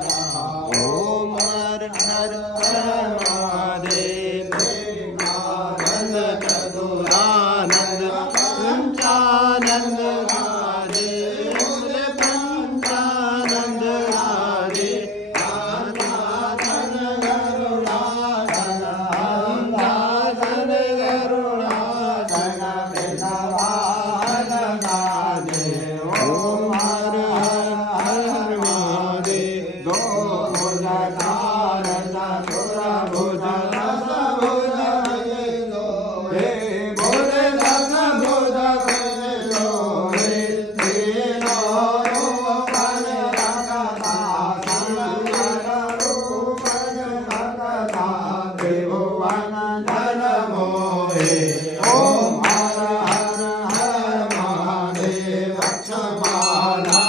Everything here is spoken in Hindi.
ओम हर हर हर महादेव आनंद चतुरानंद पंचानंद राधे पंचानंद राधे दासन करुणासन दासन करुणासन विनवान गादे ओम हर हर हर महादेव दो भुजधार चतुर भुज दस भुज हे भुज दस भुज हे तीनो रूपन रखता संकर रूपन रखता त्रिभुवन जन मोहे ओम हर हर हर महादेव अक्षमाला